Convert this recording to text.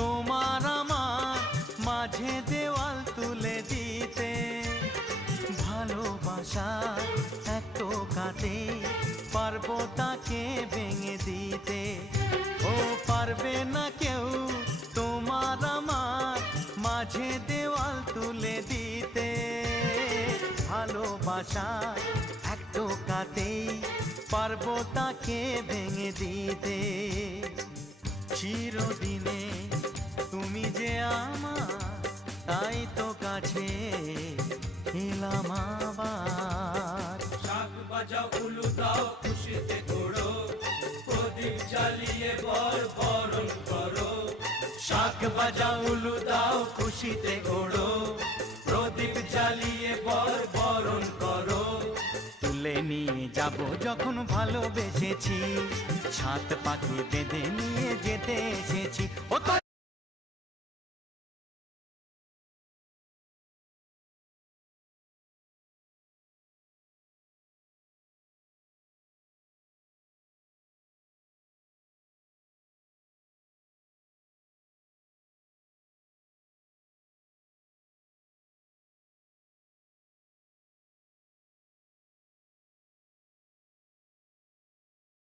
তোমার আমার মাঝে দেওয়াল তুলে দিতে। ভালোবাসা এক টোকাতে পারবো তাকে ভেঙে দিতে। ও পারবে না কেউ তোমার আমার মাঝে দেওয়াল তুলে দিতে। ভালোবাসা এক টোকাতেই পারবো তাকে ভেঙে দিতে। চিরদিনে তুমি যে আমার, তাই তো কাছে এলাম আবার। শাক বাজাও উলু দাও খুশিতে ঘোড়ো, প্রদীপ জ্বালিয়ে বরণ করো। শাক বাজাও উলু দাও খুশিতে ঘোড়ো, প্রদীপ জ্বালিয়ে বরণ করো। তুলে নিয়ে যাব যখন ভালোবেসেছি, ছাদ পাখি বেঁধে নিয়ে যেতে এসেছি। ও তো